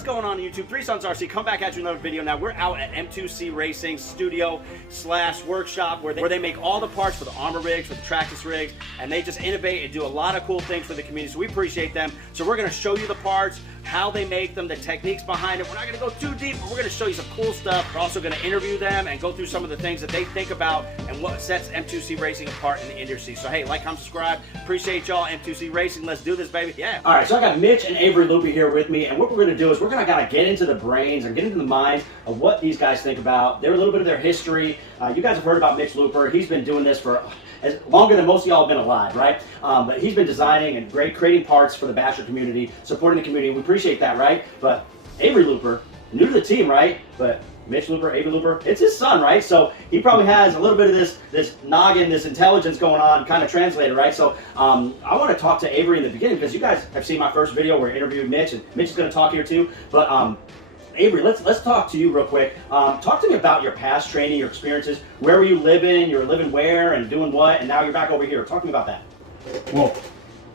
What's going on YouTube? Three Sons RC, come back at you another video. Now we're out at M2C Racing Studio / workshop where they make all the parts for the Arrma rigs, for the Traxxas rigs, and they just innovate and do a lot of cool things for the community, so we appreciate them. So we're going to show you the parts, how they make them, the techniques behind it. We're not going to go too deep, but we're going to show you some cool stuff. We're also going to interview them and go through some of the things that they think about and what sets M2C Racing apart in the industry. So hey, like, comment, subscribe. Appreciate y'all. M2C Racing, let's do this, baby. Yeah. All right, so I got Mitch and Avery Looper here with me, and what we're going to do is we're going to kind of get into the brains and get into the minds of what these guys think about. They're a little bit of their history. You guys have heard about Mitch Looper. He's been doing this for longer than most of y'all have been alive, right? But he's been designing and creating parts for the basher community, supporting the community. We appreciate that, right? But Avery Looper, new to the team, right? But Mitch Looper, Avery Looper, it's his son, right? So he probably has a little bit of this noggin, this intelligence going on, kind of translated, right? So I want to talk to Avery in the beginning because you guys have seen my first video where I interviewed Mitch, and Mitch is going to talk here too. But Avery, let's talk to you real quick. Talk to me about your past training, your experiences. Where were you living? You were living where and doing what? And now you're back over here. Talk to me about that. Well,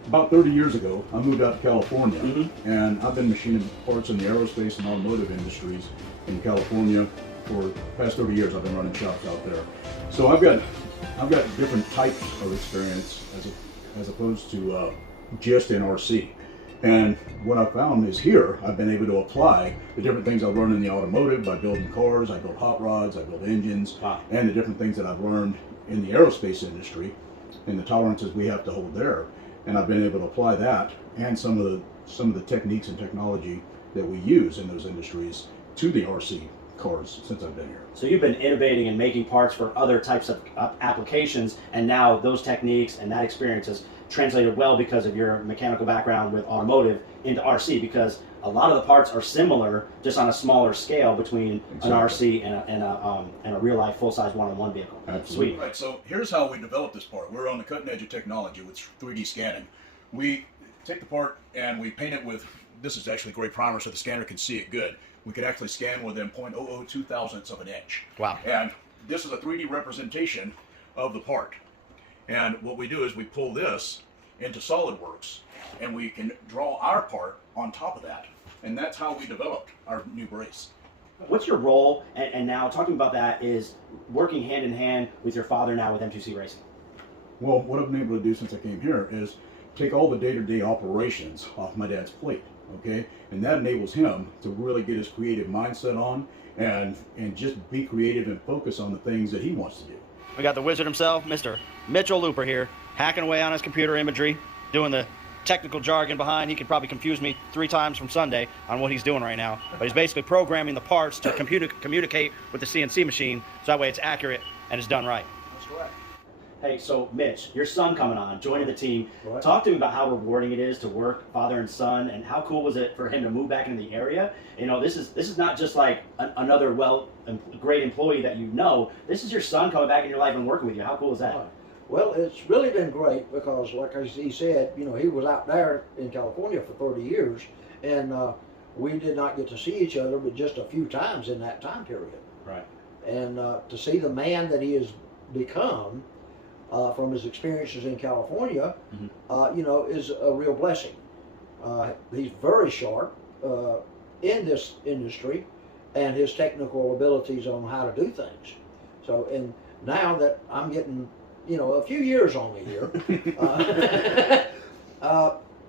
about 30 years ago, I moved out to California, and I've been machining parts in the aerospace and automotive industries in California for the past 30 years. I've been running shops out there. So I've got different types of experience as opposed to just in RC. And what I found is here, I've been able to apply the different things I've learned in the automotive by building cars, I build hot rods, I build engines, and the different things that I've learned in the aerospace industry and the tolerances we have to hold there. And I've been able to apply that and some of the techniques and technology that we use in those industries to the RC cars since I've been here. So you've been innovating and making parts for other types of applications, and now those techniques and that experience has translated well because of your mechanical background with automotive into RC, because a lot of the parts are similar, just on a smaller scale between an RC and a real life full-size one-on-one vehicle. Absolutely. Sweet. Right, so here's how we developed this part. We're on the cutting edge of technology with 3D scanning. We take the part and we paint it with, this is actually great primer so the scanner can see it good. We could actually scan within 0.002 thousandths of an inch. Wow. And this is a 3D representation of the part. And what we do is we pull this into SolidWorks and we can draw our part on top of that. And that's how we developed our new brace. What's your role, and now talking about that, is working hand in hand with your father now with M2C Racing? Well, what I've been able to do since I came here is take all the day-to-day operations off my dad's plate, okay? And that enables him to really get his creative mindset on and just be creative and focus on the things that he wants to do. We got the wizard himself, Mr. Mitch Looper here, hacking away on his computer imagery, doing the technical jargon behind. He could probably confuse me 3 times from Sunday on what he's doing right now. But he's basically programming the parts to communicate with the CNC machine, so that way it's accurate and it's done right. That's correct. Hey, so Mitch, your son coming on, joining the team. Right. Talk Talk to me about how rewarding it is to work father and son, and how cool was it for him to move back into the area? You know, this is not just like another great employee that you know. This is your son coming back in your life and working with you. How cool is that? Right. Well, it's really been great because, like he said, you know, he was out there in California for 30 years, and we did not get to see each other but just a few times in that time period. Right. And to see the man that he has become from his experiences in California, you know, is a real blessing. He's very sharp in this industry, and his technical abilities on how to do things. So, and now that I'm getting, you know, a few years on me here,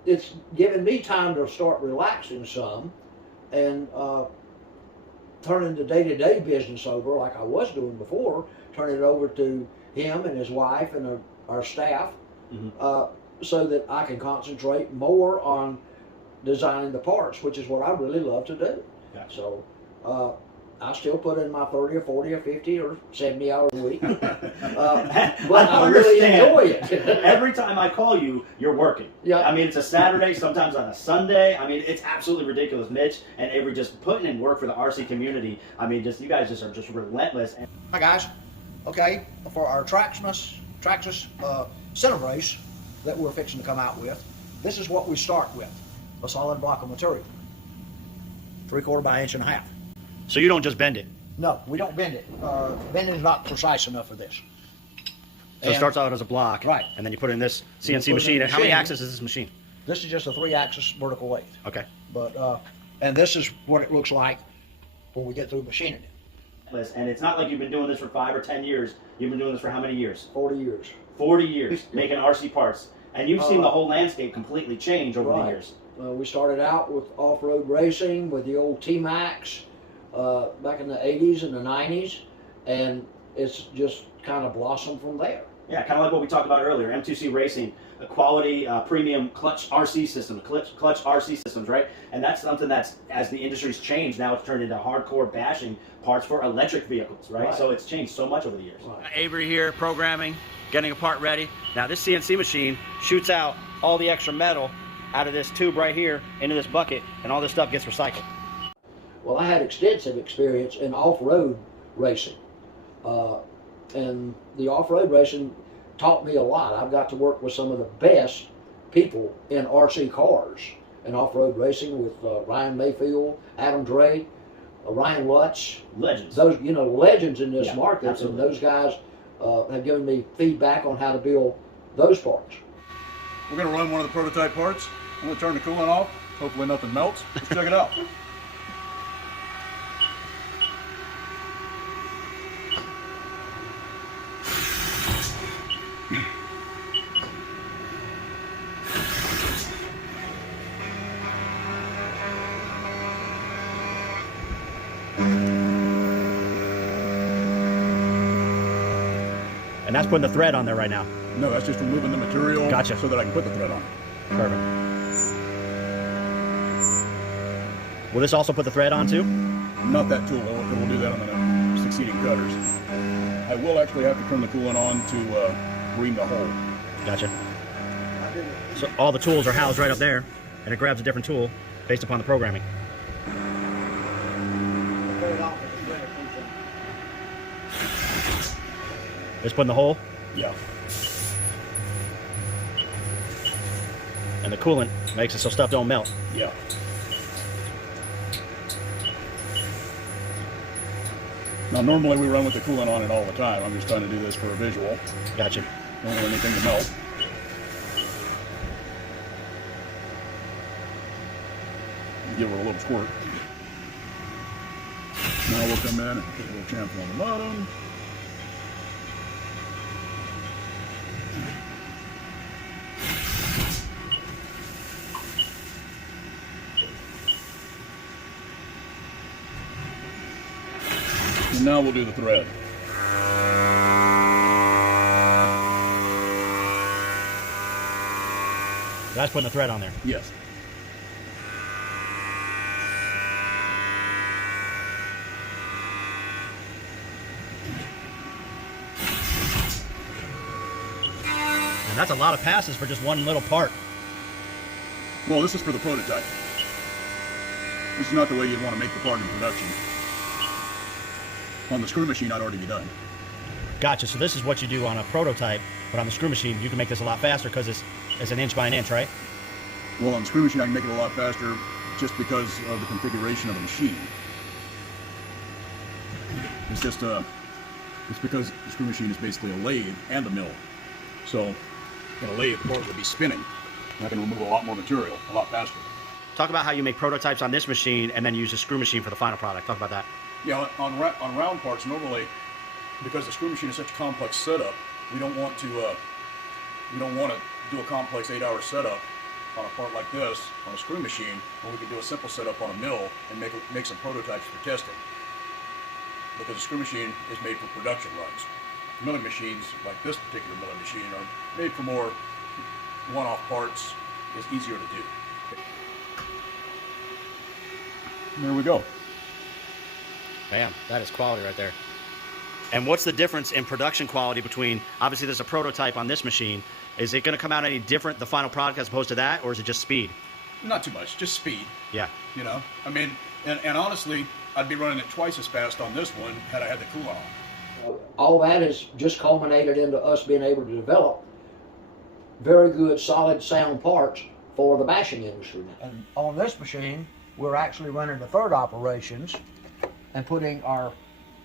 it's given me time to start relaxing some and turning the day-to-day business over like I was doing before, turning it over to him and his wife and our staff, so that I can concentrate more on designing the parts, which is what I really love to do. Gotcha. So I still put in my 30 or 40 or 50 or 70 hours a week, but I really enjoy it. Every time I call you, you're working. Yeah. I mean, it's a Saturday, sometimes on a Sunday. I mean, it's absolutely ridiculous. Mitch and Avery just putting in work for the RC community. I mean, you guys are just relentless. Hi guys, okay, for our Traxxas center brace that we're fixing to come out with, this is what we start with: a solid block of material, 3/4 by 1.5 inches. So you don't just bend it? No, we don't bend it. Bending is not precise enough for this. So it starts out as a block, right? And then you put it in this CNC machine. And how many axes is this machine? This is just a 3-axis vertical lathe. Okay. But And this is what it looks like when we get through machining it. And it's not like you've been doing this for 5 or 10 years. You've been doing this for how many years? 40 years. 40 years making RC parts. And you've seen the whole landscape completely change over the years. We started out with off-road racing with the old T-Max back in the 80s and the 90s, and it's just kind of blossomed from there. Yeah, kind of like what we talked about earlier, M2C Racing, a quality premium clutch RC system, clutch RC systems, right? And that's something that's, as the industry's changed, now it's turned into hardcore bashing parts for electric vehicles, right? So it's changed so much over the years. Avery here, programming, getting a part ready. Now this CNC machine shoots out all the extra metal out of this tube right here into this bucket, and all this stuff gets recycled. Well, I had extensive experience in off-road racing, and the off-road racing taught me a lot. I've got to work with some of the best people in RC cars and off-road racing with Ryan Mayfield, Adam Drake, Ryan Lutz. Legends. Those, you know, legends in this market, absolutely. and those guys have given me feedback on how to build those parts. We're going to run one of the prototype parts. I'm going to turn the coolant off. Hopefully nothing melts. Let's check it out. And that's putting the thread on there right now. No, that's just removing the material so that I can put the thread on. Perfect. Will this also put the thread on too? Not that tool. It will do that on the succeeding cutters. I will actually have to turn the coolant on to green the hole. Gotcha. So all the tools are housed right up there, and it grabs a different tool based upon the programming. Just putting the hole? Yeah. And the coolant makes it so stuff don't melt. Yeah. Now normally we run with the coolant on it all the time. I'm just trying to do this for a visual. Gotcha. Don't want anything to melt. Give her a little squirt. Now we'll come in and put a little chamfer on the bottom. And now we'll do the thread. That's putting the thread on there. Yes. And that's a lot of passes for just one little part. Well, this is for the prototype. This is not the way you'd want to make the part in production. On the screw machine, I'd already be done. Gotcha. So this is what you do on a prototype, but on the screw machine, you can make this a lot faster because it's an inch by an inch, right? Well, on the screw machine, I can make it a lot faster just because of the configuration of the machine. It's just it's because the screw machine is basically a lathe and a mill. So, in a lathe, the part would be spinning. I can remove a lot more material, a lot faster. Talk about how you make prototypes on this machine and then use a screw machine for the final product. Talk about that. Yeah, on round parts, normally, because the screw machine is such a complex setup, we don't want to do a complex 8-hour setup on a part like this on a screw machine, when we can do a simple setup on a mill and make some prototypes for testing. Because the screw machine is made for production runs. Milling machines, like this particular milling machine, are made for more one-off parts. It's easier to do. And there we go. Bam, that is quality right there. And what's the difference in production quality between, obviously there's a prototype on this machine, is it going to come out any different, the final product, as opposed to that, or is it just speed? Not too much, just speed. Yeah. You know, I mean, and honestly, I'd be running it twice as fast on this one had I had the coolant on. All that has just culminated into us being able to develop very good, solid, sound parts for the bashing industry. And on this machine, we're actually running the third operations and putting our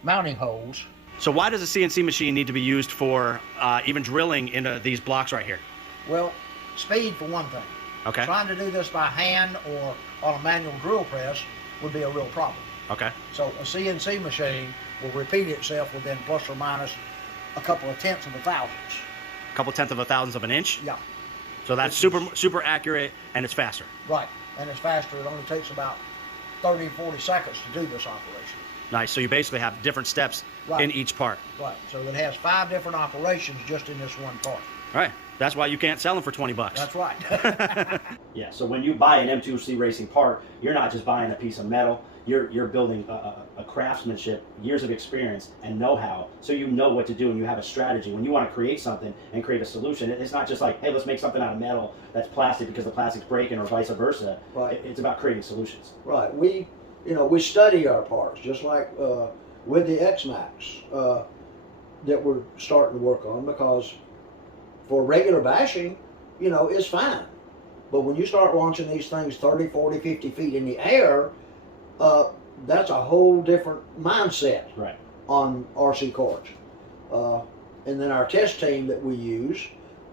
mounting holes. So why does a CNC machine need to be used for even drilling into these blocks right here? Well, speed for one thing. Okay. Trying to do this by hand or on a manual drill press would be a real problem. Okay. So a CNC machine will repeat itself within plus or minus a couple of tenths of a thousandths. A couple tenths of a thousandth of an inch? Yeah. So that's super accurate, and it's faster. Right. And it's faster. It only takes about 30 or 40 seconds to do this operation. Nice. So you basically have different steps in each part. Right. So it has 5 different operations just in this one part. Right. That's why you can't sell them for 20 bucks. That's right. Yeah. So when you buy an M2C Racing part, you're not just buying a piece of metal. You're building a craftsmanship, years of experience and know-how, so you know what to do and you have a strategy. When you want to create something and create a solution, it's not just like, hey, let's make something out of metal that's plastic because the plastic's breaking or vice versa. Right. It's about creating solutions. Right. We study our parts, just like with the X-Max that we're starting to work on, because for regular bashing, it's fine. But when you start launching these things 30, 40, 50 feet in the air, that's a whole different mindset on RC cards. And then our test team that we use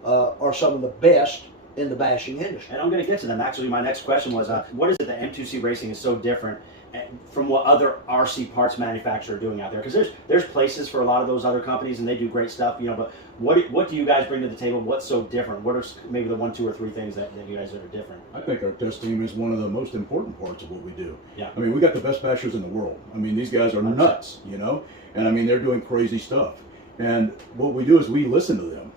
are some of the best in the bashing industry. And I'm going to get to them. Actually, my next question was, what is it that M2C Racing is so different from what other RC parts manufacturers are doing out there? Because there's places for a lot of those other companies and they do great stuff, but what do you guys bring to the table? What's so different? What are maybe the 1, 2, or 3 things that you guys are different? I think our test team is one of the most important parts of what we do. Yeah. I mean, we got the best bashers in the world. I mean, these guys are nuts, and I mean, they're doing crazy stuff. And what we do is we listen to them,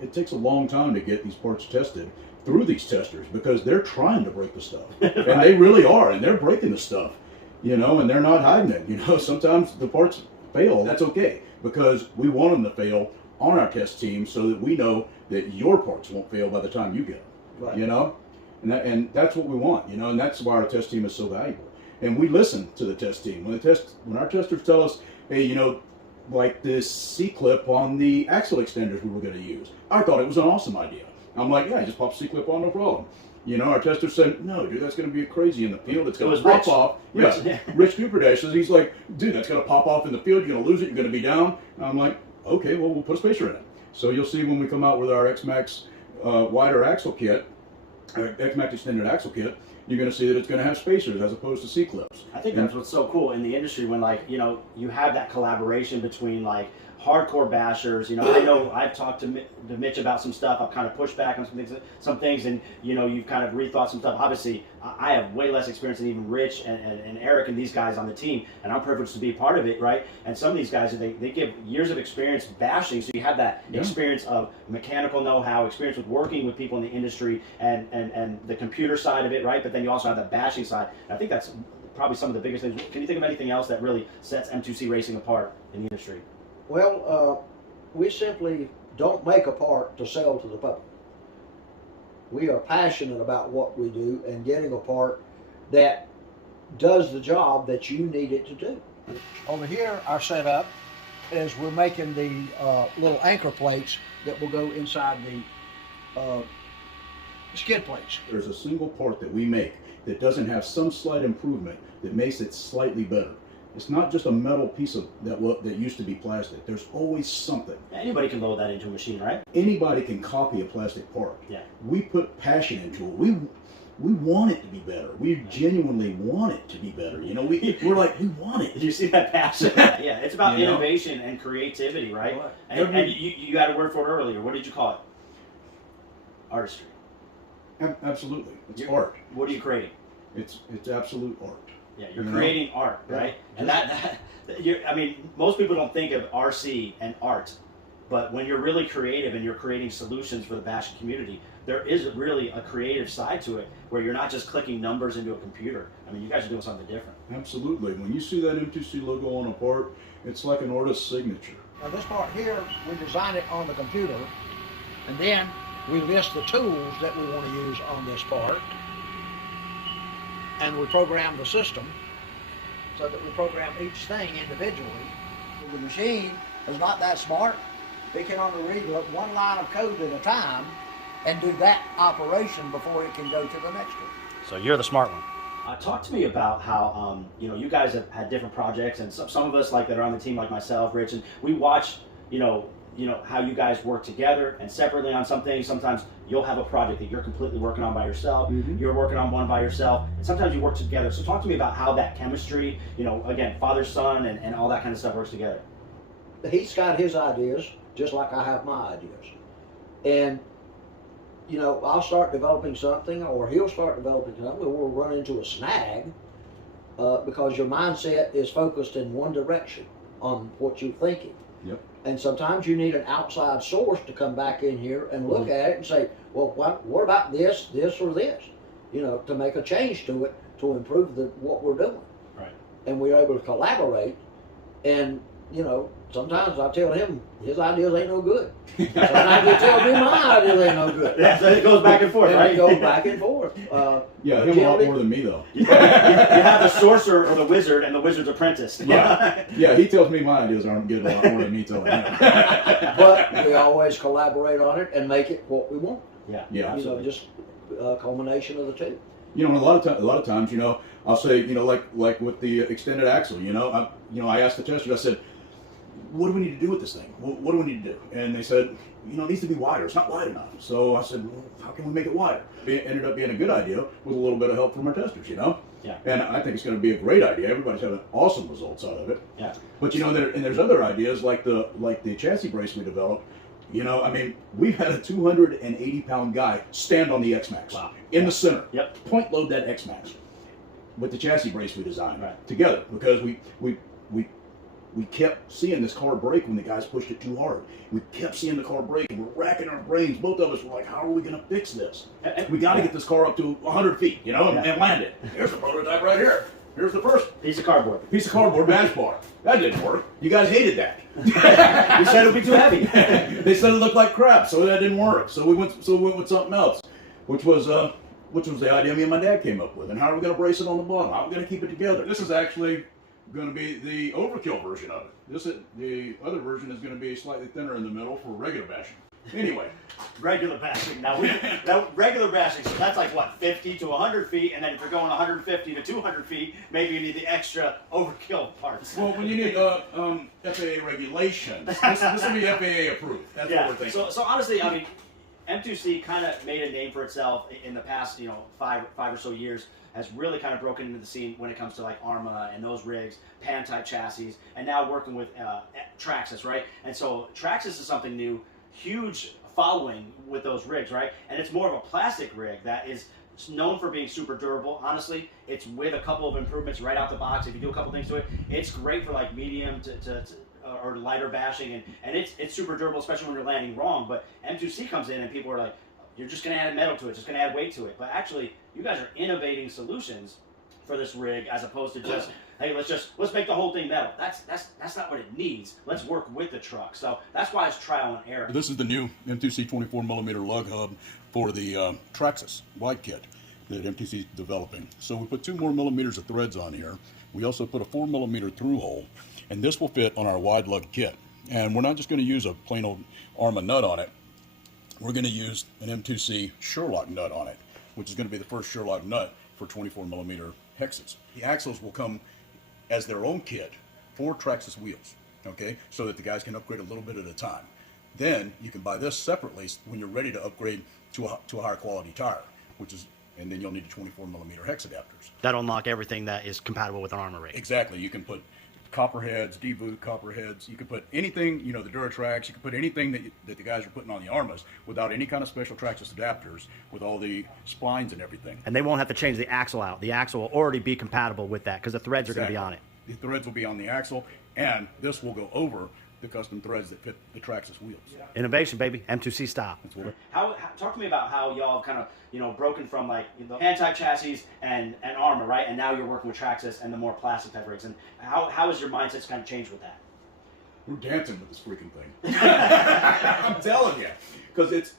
It takes a long time to get these parts tested through these testers because they're trying to break the stuff. And they really are, and they're breaking the stuff, and they're not hiding it. Sometimes the parts fail. That's okay, because we want them to fail on our test team so that we know that your parts won't fail by the time you get them, Right. And that's what we want, and that's why our test team is so valuable. And we listen to the test team. When our testers tell us, hey, like this C-clip on the axle extenders we were going to use, I thought it was an awesome idea. I'm like, yeah, just pop C-clip on, no problem. Our tester said, no, dude, that's going to be crazy in the field. It's going to pop off. Yeah, Rich Cooperdash says, he's like, dude, that's going to pop off in the field. You're going to lose it. You're going to be down. And I'm like, okay, well, we'll put a spacer in it. So you'll see when we come out with our X-Max wider axle kit, X-Max extended axle kit, you're going to see that it's going to have spacers as opposed to C-clips. I think that's what's so cool in the industry when, you have that collaboration between, hardcore bashers. I know I've talked to Mitch about some stuff. I've kind of pushed back on some things, and you've kind of rethought some stuff. Obviously, I have way less experience than even Rich and Eric and these guys on the team, and I'm privileged to be a part of it, right? And some of these guys, they give years of experience bashing, so you have that experience of mechanical know-how, experience with working with people in the industry, and the computer side of it, right? But then you also have the bashing side. And I think that's probably some of the biggest things. Can you think of anything else that really sets M2C Racing apart in the industry? Well, we simply don't make a part to sell to the public. We are passionate about what we do and getting a part that does the job that you need it to do. Over here, our setup is we're making the little anchor plates that will go inside the skid plates. There's a single part that we make that doesn't have some slight improvement that makes it slightly better. It's not just a metal piece of that used to be plastic. There's always something. Anybody can load that into a machine, right? Anybody can copy a plastic part. Yeah. We put passion into it. We want it to be better. We genuinely want it to be better. We're like, we want it. Did you see that passion? Yeah, it's about innovation and creativity, right? And you got a word for it earlier. What did you call it? Artistry. Absolutely. It's art. What are you creating? It's absolute art. Yeah, you're creating art, right? And most people don't think of RC and art, but when you're really creative and you're creating solutions for the bashing community, there is really a creative side to it where you're not just clicking numbers into a computer. I mean, you guys are doing something different. Absolutely. When you see that M2C logo on a part, it's like an artist's signature. Now this part here, we design it on the computer, and then we list the tools that we want to use on this part. And we program the system so that we program each thing individually. The machine is not that smart. It can only read one line of code at a time and do that operation before it can go to the next one. So you're the smart one. Talk to me about how you guys have had different projects, and some of us that are on the team, like myself, Rich, and we watch you know, how you guys work together and separately on some things. Sometimes you'll have a project that you're completely working on by yourself. You're working on one by yourself, and sometimes you work together. So talk to me about how that chemistry, you know, again, father-son and all that kind of stuff works together. He's got his ideas just like I have my ideas. And, you know, I'll start developing something or he'll start developing something, or we'll run into a snag because your mindset is focused in one direction on what you're thinking. Yep. And sometimes you need an outside source to come back in here and look at it and say, well, what about this, or this? You know, to make a change to it to improve what we're doing. Right. And we're able to collaborate. And, you know, sometimes I tell him his ideas ain't no good. Sometimes he tells me my ideas ain't no good. Yeah, so it goes back and forth, right? It goes back and forth. Yeah, him a lot more than me though. You have the sorcerer or the wizard and the wizard's apprentice. Yeah, yeah, he tells me my ideas aren't good a lot more than me telling him. But we always collaborate on it and make it what we want. Yeah, yeah, You know, just a culmination of the two. You know, and a lot of times, you know, I'll say, you know, like with the extended axle, you know, I asked the testers, I said, what do we need to do with this thing? What do we need to do? And they said, you know, it needs to be wider. It's not wide enough. So I said, well, how can we make it wider? It ended up being a good idea with a little bit of help from our testers, you know? Yeah. And I think it's going to be a great idea. Everybody's having awesome results out of it. Yeah. But you know, there's other ideas like the chassis brace we developed. You know, I mean, we've had a 280-pound guy stand on the X-Max in the center. Yep. Point load that X-Max with the chassis brace we designed together, because we kept seeing this car break when the guys pushed it too hard. We kept seeing the car break, and we're racking our brains. Both of us were like, how are we going to fix this? We got to get this car up to 100 feet, you know, and land it. Here's the prototype right here. Here's the first piece of cardboard badge bar. That didn't work. You guys hated that. You said it would be too heavy. They said it looked like crap, so that didn't work. So we went with something else, which was the idea me and my dad came up with. And how are we going to brace it on the bottom? How are we going to keep it together? This is actually going to be the overkill version of it. The other version is going to be slightly thinner in the middle for regular bashing. Anyway. Regular bashing. Now, regular bashing, so that's like what, 50 to 100 feet, and then if you're going 150 to 200 feet, maybe you need the extra overkill parts. Well, when you need FAA regulations, this will be FAA approved. That's what we're thinking. So honestly, I mean, M2C kind of made a name for itself in the past, you know, five or so years. Has really kind of broken into the scene when it comes to like Arrma and those rigs, pan type chassis, and now working with Traxxas, right? And so Traxxas is something new, huge following with those rigs, right? And it's more of a plastic rig that is known for being super durable. Honestly, it's with a couple of improvements right out the box. If you do a couple things to it, it's great for like medium or lighter bashing, and it's super durable, especially when you're landing wrong. But M2C comes in and people are like, you're just going to add metal to it, just going to add weight to it. But actually, you guys are innovating solutions for this rig as opposed to just, hey, let's make the whole thing metal. That's not what it needs. Let's work with the truck. So that's why it's trial and error. This is the new M2C 24mm lug hub for the Traxxas wide kit that M2C is developing. So we put 2 more millimeters of threads on here. We also put a 4mm through hole, and this will fit on our wide lug kit. And we're not just going to use a plain old Arrma nut on it. We're going to use an M2C Sherlock nut on it, which is going to be the first Sherlock nut for 24mm hexes. The axles will come as their own kit for Traxxas wheels, okay, so that the guys can upgrade a little bit at a time. Then you can buy this separately when you're ready to upgrade to a higher quality tire, and then you'll need 24mm hex adapters. That'll unlock everything that is compatible with an Arrma rig. Exactly. You can put copper heads, devoot copper heads. You can put anything, you know, the Duratrax. You can put anything that the guys are putting on the Arrmas without any kind of special Traxxas adapters, with all the splines and everything. And they won't have to change the axle out. The axle will already be compatible with that because the threads are going to be on it. The threads will be on the axle, and this will go over the custom threads that fit the Traxxas wheels. Yeah. Innovation, baby. M2C style. Talk to me about how y'all have kind of, you know, broken from like the hand-type chassis and Arrma, right? And now you're working with Traxxas and the more plastic type rigs. And how has your mindset's kind of changed with that? We're dancing with this freaking thing. I'm telling you, because it's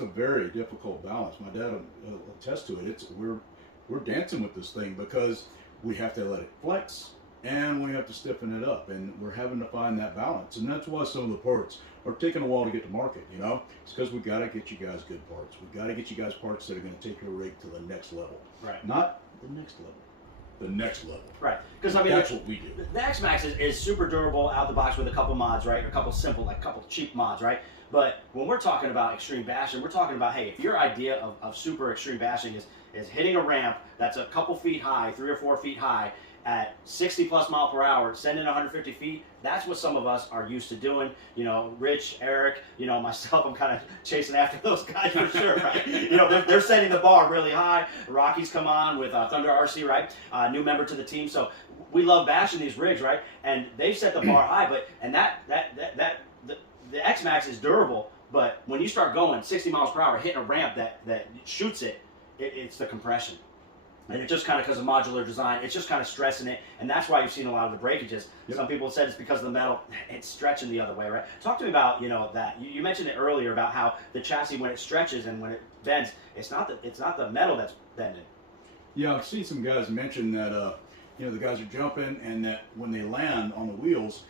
a very difficult balance. My dad will attest to it. We're dancing with this thing because we have to let it flex, and we have to stiffen it up, and we're having to find that balance. And that's why some of the parts are taking a while to get to market, you know? It's because we've got to get you guys good parts. We've got to get you guys parts that are going to take your rig to the next level. Right. Not the next level, the next level. Right, because I mean that's what we do. The X-Max is super durable out the box with a couple mods, right? Or a couple simple, like a couple cheap mods, right? But when we're talking about extreme bashing, we're talking about, hey, if your idea of super extreme bashing is hitting a ramp that's a couple feet high, 3 or 4 feet high, at 60 plus mile per hour, sending 150 feet, that's what some of us are used to doing. You know, Rich, Eric, you know, myself, I'm kind of chasing after those guys for sure, right? You know, they're setting the bar really high. Rocky's come on with Thunder RC, right? New member to the team. So we love bashing these rigs, right? And they've set the bar high, but, and the X-Max is durable, but when you start going 60 miles per hour, hitting a ramp that shoots it's the compression. And it just kind of, because of modular design, it's just kind of stressing it, and that's why you've seen a lot of the breakages. Yep. Some people said it's because of the metal. It's stretching the other way, right? Talk to me about, you know, that. You mentioned it earlier about how the chassis, when it stretches and when it bends, it's not the metal that's bending. Yeah, I've seen some guys mention that, you know, the guys are jumping, and that when they land on the wheels,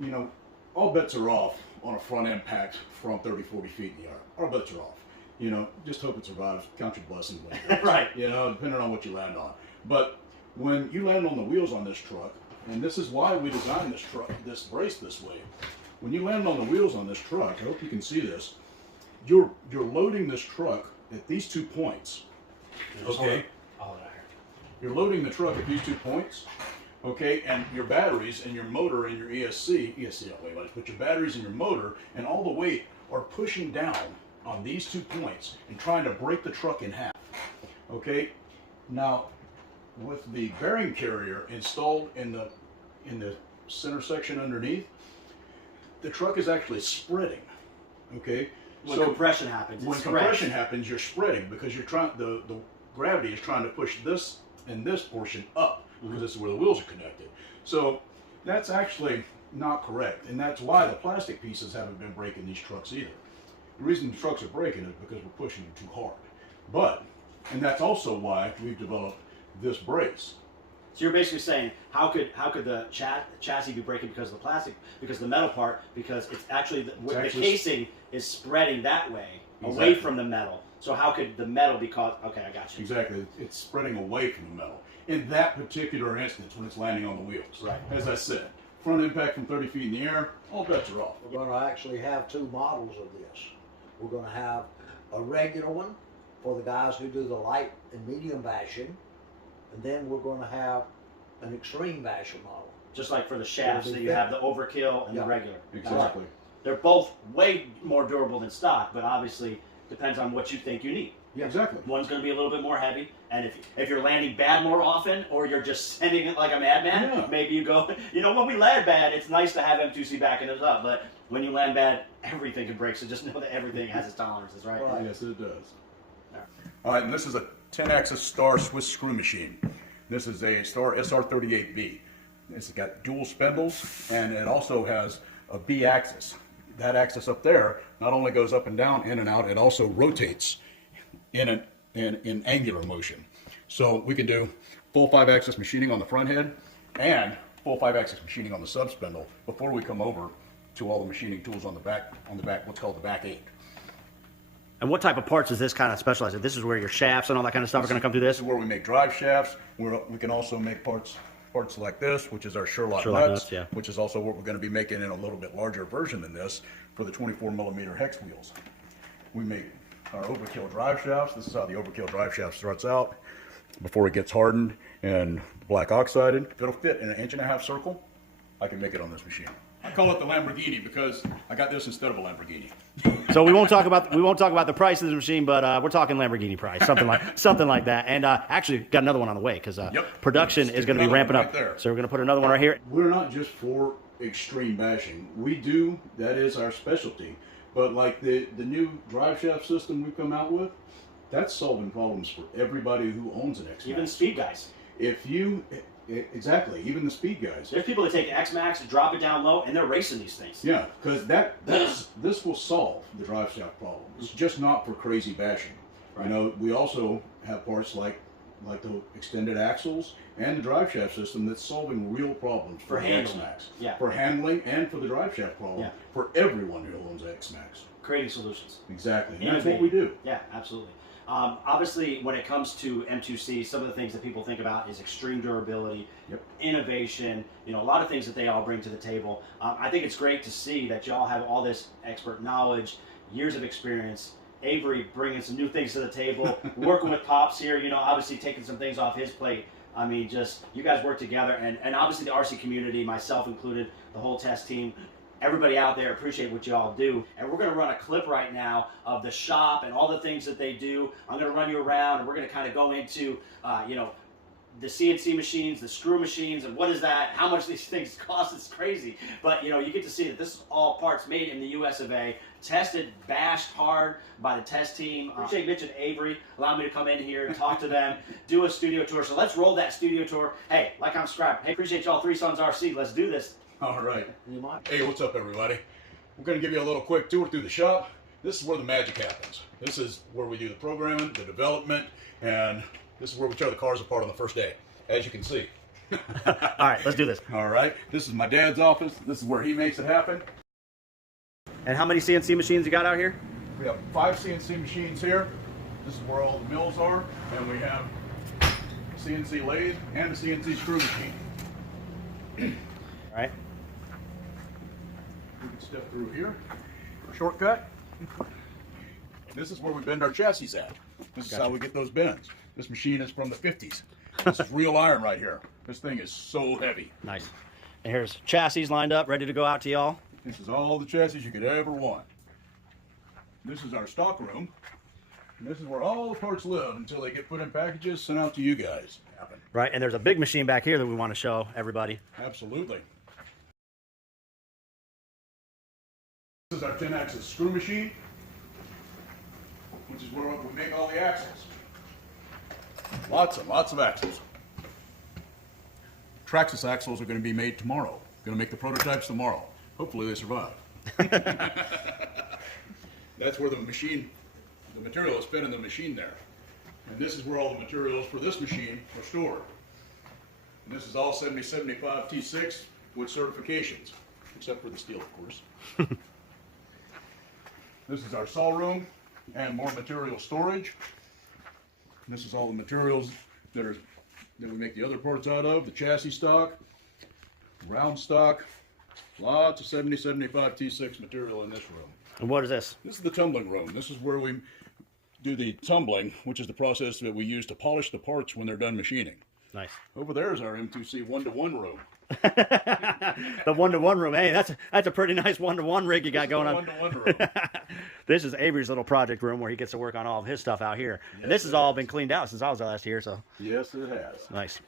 you know, all bets are off on a front impact from 30, 40 feet in the air. All bets are off. You know, just hope it survives. Count your blessings. Right. You know, depending on what you land on. But when you land on the wheels on this truck, and this is why we designed this truck, this brace this way. When you land on the wheels on this truck, I hope you can see this. You're loading this truck at these 2 points. Okay. You're loading the truck at these 2 points. Okay, and your batteries and your motor and your ESC don't weigh much, but your batteries and your motor and all the weight are pushing down on these 2 points and trying to break the truck in half. Okay, now with the bearing carrier installed in the center section underneath, the truck is actually spreading. Okay, when compression happens, when compression happens, you're spreading because you're trying the gravity is trying to push this and this portion up because this is where the wheels are connected. So that's actually not correct, and that's why the plastic pieces haven't been breaking these trucks either. The reason the trucks are breaking is because we're pushing them too hard. And that's also why we've developed this brace. So you're basically saying, how could the chassis be breaking because of the plastic, because of the metal part, because it's actually the casing is spreading that way, away from the metal. So how could the metal be caused? Okay, I got you. Exactly, it's spreading away from the metal. In that particular instance, when it's landing on the wheels. Right. As I said, front impact from 30 feet in the air, all bets are off. We're going to actually have 2 models of this. We're going to have a regular one for the guys who do the light and medium bashing, and then we're going to have an extreme bashing model. Just like for the shafts, that you have the overkill and the regular. Exactly. They're both way more durable than stock, but obviously depends on what you think you need. Yeah, exactly. One's going to be a little bit more heavy, and if you're landing bad more often, or you're just sending it like a madman, maybe you go, you know, when we land bad, it's nice to have M2C backing us up, but when you land bad, everything can break, so just know that everything has its tolerances, right? Yes, it does. All right, and this is a 10-axis Star Swiss screw machine. This is a Star SR38B. It's got dual spindles, and it also has a B axis. That axis up there not only goes up and down, in and out, it also rotates in angular motion. So we can do full 5-axis machining on the front head and full 5-axis machining on the sub spindle before we come over to all the machining tools on the back, what's called the back 8. And what type of parts does this kind of specialize in? This is where your shafts and all that kind of stuff are going to come through this? This is where we make drive shafts. We can also make parts like this, which is our Sherlock nuts, which is also what we're going to be making in a little bit larger version than this for the 24mm hex wheels. We make our overkill drive shafts. This is how the overkill drive shaft starts out before it gets hardened and black oxided. If it'll fit in an 1.5 inch circle, I can make it on this machine. I call it the Lamborghini because I got this instead of a Lamborghini. So we won't talk about the price of the machine, but we're talking Lamborghini price, something like that. And actually, got another one on the way because production is going to be ramping up. So we're going to put another one right here. We're not just for extreme bashing. We do, that is our specialty. But like the new drive shaft system we've come out with, that's solving problems for everybody who owns an X-Max. Even speed guys. Exactly, even the speed guys. There's people that take X-Max, drop it down low, and they're racing these things. Yeah, because this will solve the drive shaft problem. It's just not for crazy bashing. Right. You know, we also have parts like the extended axles and the drive shaft system that's solving real problems for X-Max. Yeah. For handling and for the drive shaft problem for everyone who owns X-Max. Creating solutions. Exactly, and that's what we do. Yeah, absolutely. Obviously, when it comes to M2C, some of the things that people think about is extreme durability, innovation, you know, a lot of things that they all bring to the table. I think it's great to see that y'all have all this expert knowledge, years of experience. Avery bringing some new things to the table, working with Pops here, you know, obviously taking some things off his plate. I mean, just, you guys work together, and obviously the RC community, myself included, the whole test team, everybody out there, appreciate what y'all do. And we're gonna run a clip right now of the shop and all the things that they do. I'm gonna run you around, and we're gonna kind of go into, you know, the CNC machines, the screw machines, and what is that, how much these things cost. It's crazy. But, you know, you get to see that this is all parts made in the US of A, tested, bashed hard by the test team. Appreciate Mitch and Avery allowing me to come in here and talk to them, do a studio tour. So let's roll that studio tour. Hey, like I'm subscribed. Hey, appreciate y'all, Three Sons RC. Let's do this. All right. You might. Hey, what's up, everybody? We're going to give you a little quick tour through the shop. This is where the magic happens. This is where we do the programming, the development, and this is where we tear the cars apart on the first day, as you can see. All right, let's do this. All right. This is my dad's office. This is where he makes it happen. And how many CNC machines you got out here? We have 5 CNC machines here. This is where all the mills are, and we have CNC lathe and a CNC screw machine. All right. We can step through here. Shortcut. This is where we bend our chassis at. This is how we get those bends. This machine is from the 50s. This is real iron right here. This thing is so heavy. Nice. And here's chassis lined up, ready to go out to y'all. This is all the chassis you could ever want. This is our stock room. And this is where all the parts live until they get put in packages, sent out to you guys. Right, and there's a big machine back here that we want to show everybody. Absolutely. This is our 10-axis screw machine, which is where we make all the axles. Lots of axles. Traxxas axles are going to be made tomorrow. Going to make the prototypes tomorrow. Hopefully they survive. That's where the material is fed in the machine there. And this is where all the materials for this machine are stored. And this is all 7075 T6 with certifications, except for the steel, of course. This is our saw room and more material storage. And this is all the materials that we make the other parts out of, the chassis stock, round stock, lots of 7075 T6 material in this room. And what is this? This is the tumbling room. This is where we do the tumbling, which is the process that we use to polish the parts when they're done machining. Nice. Over there is our M2C one-to-one room. The one-to-one room. Hey, that's a pretty nice one-to-one rig you got going on. One-to-one room. This is Avery's little project room where he gets to work on all of his stuff out here. And this has all been cleaned out since I was last here, so. Yes, it has. Nice.